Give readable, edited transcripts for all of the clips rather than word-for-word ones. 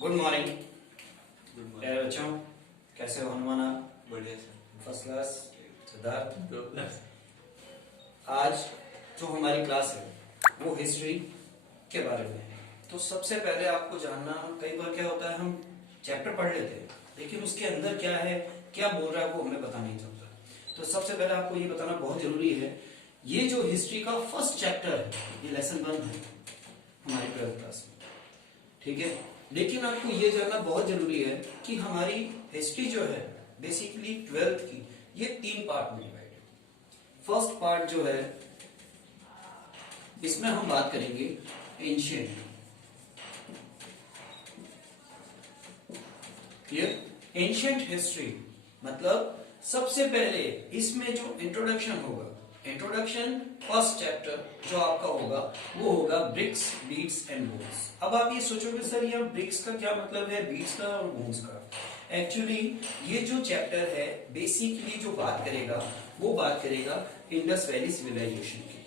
Good morning good प्यारे morning. बच्चों, कैसे हो हनुमान आप? बढ़िया सर। First class. सिद्धार्थ, दो प्लस। आज जो हमारी क्लास है वो हिस्ट्री के बारे में है। तो सबसे पहले आपको जानना, कई बार क्या होता है हम चैप्टर पढ़ लेते हैं लेकिन उसके अंदर क्या है, क्या बोल रहा है वो हमें पता नहीं चलता। तो सबसे पहले आपको ये बताना बहुत जरूरी है, ये जो हिस्ट्री का फर्स्ट चैप्टर है ये लेसन 1 है हमारी 12th क्लास में, ठीक है। लेकिन आपको ये जानना बहुत जरूरी है कि हमारी हिस्ट्री जो है बेसिकली 12th की ये 3 पार्ट में डिवाइड है। फर्स्ट पार्ट जो है इसमें हम बात करेंगे एंशिएंट, क्लियर। एंशिएंट हिस्ट्री मतलब सबसे पहले इसमें जो इंट्रोडक्शन होगा, इंट्रोडक्शन फर्स्ट चैप्टर जो आपका होगा वो होगा ब्रिक्स, बीट्स एंड बोन्स। अब आप ये सोचोगे सर ये ब्रिक्स का क्या मतलब है, बीट्स का और बोन्स का। एक्चुअली ये जो चैप्टर है बेसिकली जो बात करेगा वो बात करेगा इंडस वैली सिविलाइजेशन की।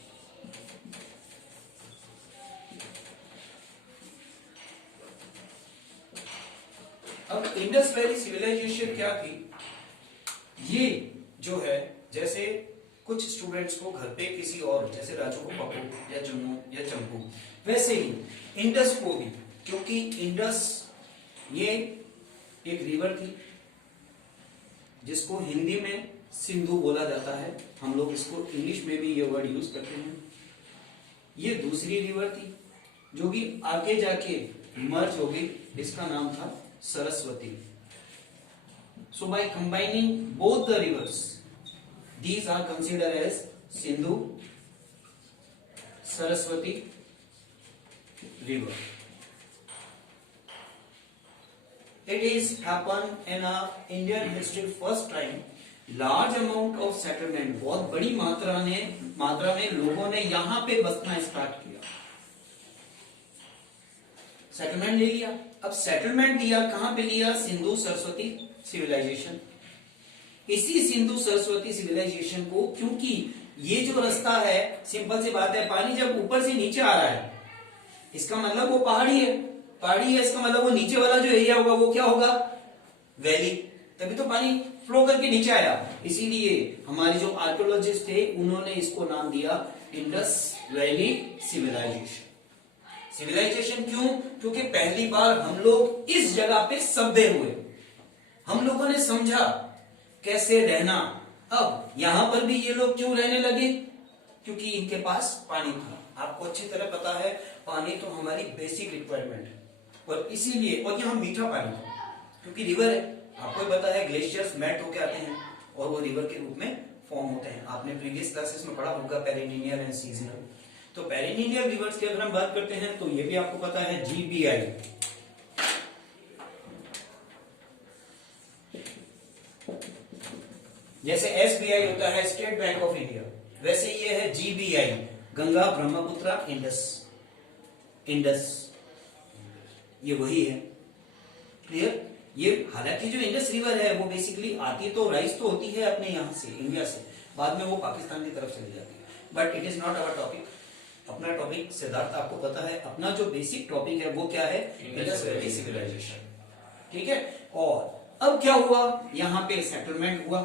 अब इंडस वैली सिविलाइजेशन क्या थी, ये जो है जैसे कुछ स्टूडेंट्स को घर पे किसी और जैसे राजू को पप्पू या जम्मू या चंपू, वैसे ही इंडस को भी, क्योंकि इंडस ये एक रिवर थी जिसको हिंदी में सिंधु बोला जाता है, हम लोग इसको इंग्लिश में भी ये वर्ड यूज करते हैं। ये दूसरी रिवर थी जो कि आगे जाके मर्ज हो गई, इसका नाम था Saraswati. So by combining both the rivers, these are considered as Sindhu Saraswati river. It is happened in a Indian history first time. Large amount of settlement, बहुत बड़ी मात्रा में लोगों ने यहाँ पे बसना स्टार्ट किया, सेटलमेंट ले लिया। अब सेटलमेंट लिया कहां पे लिया, सिंधु सरस्वती सिविलाइजेशन। इसी सिंधु सरस्वती सिविलाइजेशन को, क्योंकि ये जो रास्ता है सिंपल सी बात है, पानी जब ऊपर से नीचे आ रहा है इसका मतलब वो पहाड़ी है, पहाड़ी है इसका मतलब वो नीचे वाला जो एरिया होगा वो क्या होगा, वैली, तभी तो पानी फ्लो करके नीचे आया। इसीलिए हमारे जो आर्कियोलॉजिस्ट थे उन्होंने इसको नाम दिया इंडस वैली सिविलाइजेशन। सिविलाइजेशन क्यों, क्योंकि पहली बार हम लोग इस जगह पे सभ्य हुए, हम लोगों ने समझा कैसे रहना। अब यहां पर भी ये लोग क्यों रहने लगे, क्योंकि इनके पास पानी था। आपको अच्छी तरह पता है पानी तो हमारी बेसिक रिक्वायरमेंट है, और इसीलिए, और यहाँ मीठा पानी था क्योंकि रिवर है। आपको पता है ग्लेशियर्स मेल्ट होके आते हैं और वो रिवर के रूप में फॉर्म होते हैं। आपने प्रीवियस क्लासेस में पढ़ा होगा पेरिनियल एंड सीजनल। तो पेरिनियल रिवर्स की अगर हम बात करते हैं तो ये भी आपको पता है जीबीआई, जैसे एसबीआई होता है स्टेट बैंक ऑफ इंडिया, वैसे ये है जीबीआई, गंगा ब्रह्मपुत्र इंडस। इंडस ये वही है, क्लियर। ये हालांकि जो इंडस रिवर है वो बेसिकली आती तो राइज तो होती है अपने यहां से, इंडिया से, बाद में वो पाकिस्तान की तरफ चली जाती है, but it is not our topic. अपना टॉपिक सिद्धार्थ आपको पता है, अपना जो बेसिक टॉपिक है वो क्या है, इंडस वैली सिविलाइजेशन, ठीक है। और अब क्या हुआ, यहां पे सेटलमेंट हुआ,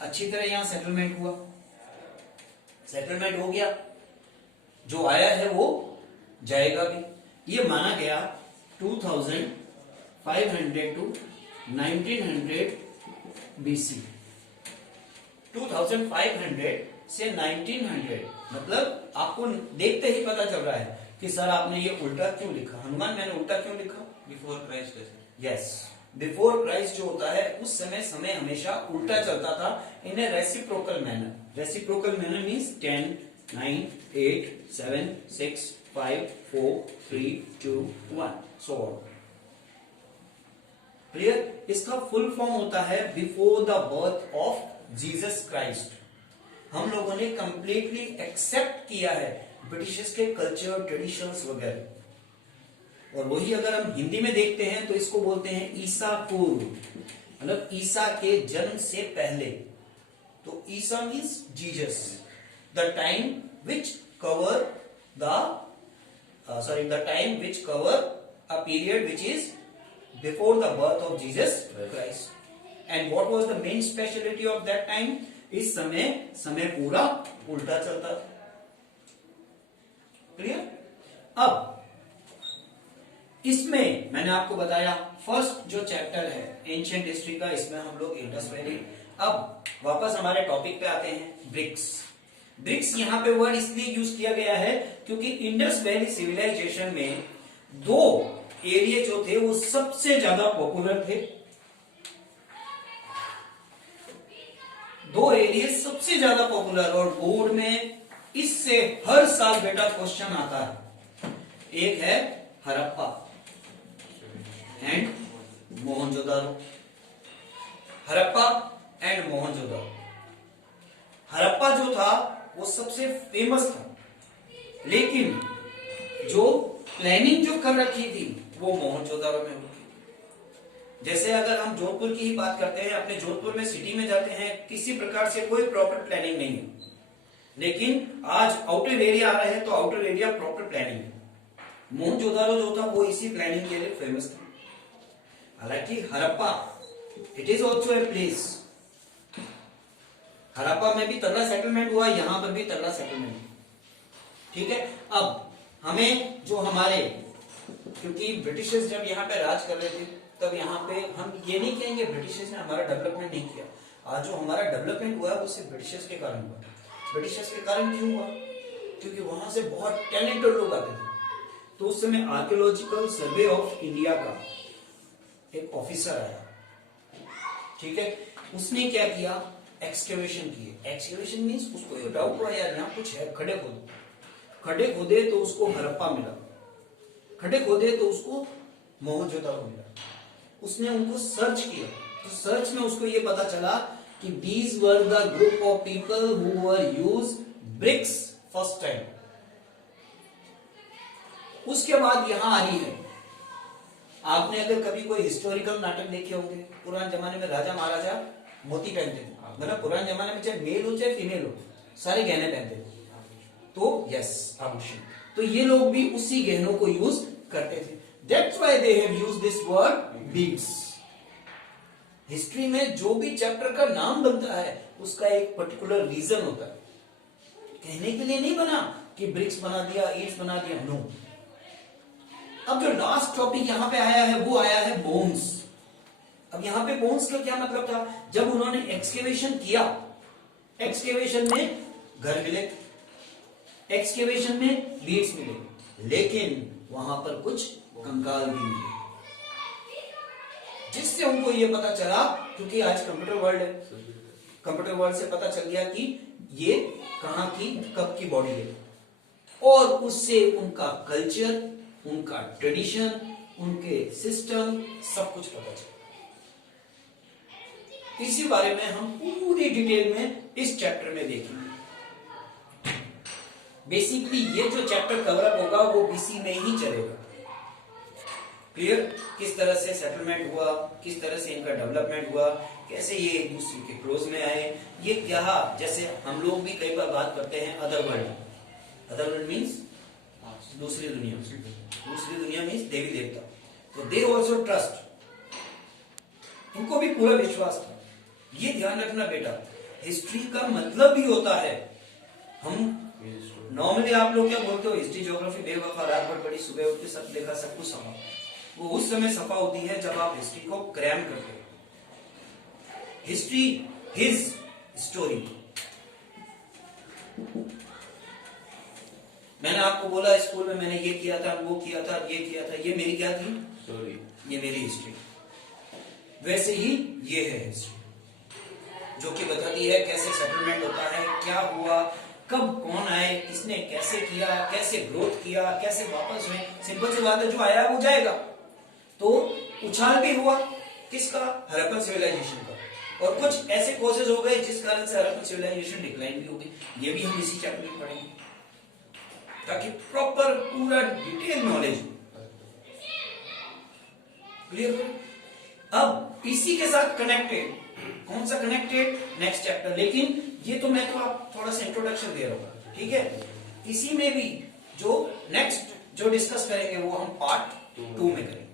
अच्छी तरह यहां सेटलमेंट हुआ, सेटलमेंट हो गया, जो आया है वो जाएगा भी। ये माना गया 2500 टू 1900 बीसी, 2500 से 1900, मतलब आपको देखते ही पता चल रहा है कि सर आपने ये उल्टा क्यों लिखा, हनुमान मैंने उल्टा क्यों लिखा, बिफोर क्राइस्ट है। यस, बिफोर क्राइस्ट जो होता है उस समय हमेशा उल्टा चलता था in a reciprocal manner. Reciprocal manner means 10 9 8 7 6 5 4 3 2 1 so on, clear. इसका फुल फॉर्म होता है before the birth of Jesus Christ. हम लोगों ने कंप्लीटली एक्सेप्ट किया है ब्रिटिशर्स के कल्चर ट्रेडिशंस वगैरह, और वही अगर हम हिंदी में देखते हैं तो इसको बोलते हैं ईसा पूर्व, मतलब ईसा के जन्म से पहले। तो ईसा means Jesus, the time which cover the a period which is before the birth of Jesus Christ. And what was the main speciality of that time? इस समय पूरा उल्टा चलता था. क्लियर? अब इसमें मैंने आपको बताया फर्स्ट जो चैप्टर है एंशिएंट हिस्ट्री का, इसमें हम लोग इंडस वैली. अब वापस हमारे टॉपिक पे आते हैं, ब्रिक्स. ब्रिक्स यहाँ पे वर्ड इसलिए यूज किया गया है क्योंकि इंडस वैली सिविलाइजेशन में दो एरिया जो थे वो सबसे ज्यादा पॉपुलर थे. दो एरिया सबसे ज्यादा पॉपुलर, और बोर्ड में इससे हर साल बेटा क्वेश्चन आता है. एक है हड़प्पा एंड मोहनजोदारो. हड़प्पा एंड मोहनजोदारो. हड़प्पा जो था वो सबसे फेमस था, लेकिन जो प्लानिंग जो कर रखी थी वो मोहनजोदारो में होती. जैसे अगर हम जोधपुर की ही बात करते हैं, अपने जोधपुर में सिटी में जाते हैं, किसी प्रकार से कोई प्रॉपर प्लानिंग नहीं है, लेकिन आज आउटर एरिया आ रहे हैं तो आउटर एरिया प्रॉपर प्लानिंग है. मोहनजोदारो जो था वो इसी प्लानिंग के लिए फेमस था. हालांकि Harappa it is also a place. Harappa में भी तगड़ा सेटलमेंट हुआ, यहां पर भी तगड़ा सेटलमेंट हुआ. ठीक है. अब हमें जो हमारे, क्योंकि ब्रिटिशर्स जब यहाँ पे राज कर रहे थे तब यहाँ पे हम ये नहीं कहेंगे ब्रिटिशर्स ने हमारा डेवलपमेंट नहीं किया. आज जो हमारा डेवलपमेंट हुआ है वो सिर्फ ब्रिटिशर्स के कारण हुआ. ब्रिटिशर्स के कारण क्यों हुआ? क्योंकि वहां से बहुत टैलेंटेड लोग आते थे. तो उस समय आर्कियोलॉजिकल सर्वे ऑफ इंडिया का एक ऑफिसर आया. ठीक है. उसने क्या किया? एक्सकेवेशन किए. एक्सकेवेशन मींस उसको ये डाउट हुआ यार यहाँ कुछ है, खड्डे खोदो. खड्डे खोदे तो उसको हड़प्पा मिला. खड्डे खोदे तो उसको मोहनजोदारो मिला. उसने उनको सर्च किया, तो सर्च में उसको ये पता चला कि these were the group of people who were use bricks first time. उसके बाद यहां आ रही है, आपने अगर कभी कोई हिस्टोरिकल नाटक देखे होंगे, पुराने जमाने में राजा महाराजा मोती पहनते थे. मतलब पुराने जमाने में चाहे मेल हो चाहे फीमेल हो सारे गहने पहनते थे. तो यस, आभूषण. तो ये लोग भी उसी गहनों को यूज करते थे. That's why they have used this word beads. History में जो भी चैप्टर का नाम बनता है उसका एक पर्टिकुलर रीजन होता है. कहने के लिए नहीं बना कि ब्रिक्स बना दिया, ईट्स बना दिया. नो. अब जो लास्ट टॉपिक यहां पे आया है वो आया है बोन्स. अब यहां पे बोन्स का क्या मतलब था? जब उन्होंने एक्सकेवेशन किया, एक्सकेवेशन में घर मिले, एक्सकेवेशन में बीड्स मिले, लेकिन वहां पर कुछ कंकाल भी मिले, जिससे उनको ये पता चला, क्योंकि आज कंप्यूटर वर्ल्ड है, कंप्यूटर वर्ल्ड से पता चल गया कि ये कहां की कब की बॉडी है. और उससे उनका कल्चर, उनका ट्रेडिशन, उनके सिस्टम सब कुछ पता चला. इसी बारे में हम पूरी डिटेल में इस चैप्टर में देखेंगे. बेसिकली ये जो चैप्टर कवर अप होगा वो बीसी में ही चलेगा. क्लियर? किस तरह से सेटलमेंट हुआ, किस तरह से इनका डेवलपमेंट हुआ, कैसे ये एक दूसरे के क्लोज में आए, ये क्या, जैसे हम लोग भी कई बार बात करते हैं other world. Other world means दूसरी दुनिया. दूसरी दुनिया मीन्स देवी देवता. तो दे ऑल्सो ट्रस्ट, इनको भी पूरा विश्वास था. ये ध्यान रखना बेटा, हिस्ट्री का मतलब भी होता है, हम नॉर्मली आप लोग क्या बोलते हो, हिस्ट्री ज्योग्राफी बेवफा, रात भर बड़ी, सुबह उठ के सब देखा, सब कुछ सफा. वो उस समय सफा होती है जब आप हिस्ट्री को क्रैम करते हो. History his story. मैंने आपको बोला स्कूल में मैंने ये किया था, वो किया था, ये किया था, ये मेरी क्या थी स्टोरी, ये मेरी हिस्ट्री. वैसे ही ये है हिस्ट्री, जो कि बताती है कैसे सेटलमेंट होता है, क्या हुआ, कब कौन आए, किसने कैसे किया, कैसे ग्रोथ किया, कैसे वापस हुए. सिंपल सी बात है, जो आया वो जाएगा. तो उछाल भी हुआ किसका? हड़प्पन सिविलाइजेशन का. और कुछ ऐसे कॉजेज हो गए जिस कारण से हड़प्पन सिविलाइजेशन डिक्लाइन भी हो गई. ये भी हम इसी चैप्टर में पढ़ेंगे ताकि प्रॉपर पूरा डिटेल नॉलेज हो. क्लियर? अब इसी के साथ कनेक्टेड, कौन सा कनेक्टेड? Next chapter. लेकिन ये तो मैं तो आप थोड़ा सा इंट्रोडक्शन दे रहा हूं, ठीक है. इसी में भी जो नेक्स्ट जो डिस्कस करेंगे वो हम पार्ट 2 में करेंगे।